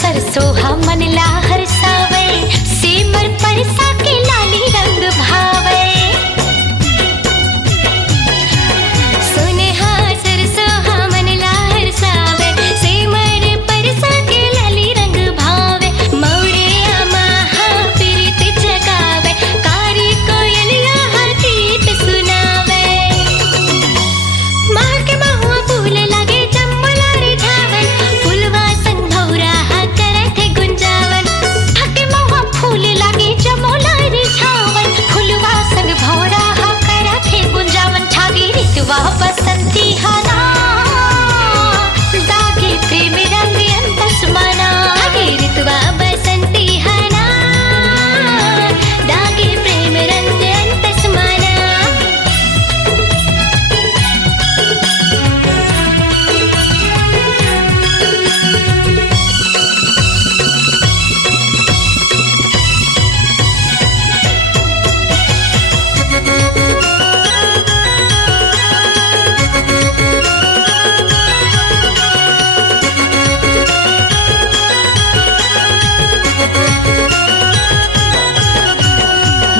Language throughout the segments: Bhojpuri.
सरसों हमन ला हरसावे, सेमर परसा के लाली रंग भावे। सुने हाँ सरसों हमन ला हरसावे, सेमर परसा के लाली रंग भावे। मौड़े आमा हाँ प्रीत जगावे, कारी कोयलिया हाँ गीत सुनावे। माह के महुआ फूल लागे जम्मला रिझावन, फुलवा संग भौरा हा करत है गुंजावन। हके महुआ फूल लागे जम्मला रिझावन, फुलवा संग भौरा हा करत है गुंजावन। छागी ऋतुवा बसंती हना, दागे प्रेम रंग अंतस्मना। छागी ऋतुवा बसंती हना, दागे प्रेम रंग अंतस्मना।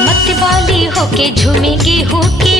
मतवाली होके झूमेंगे होके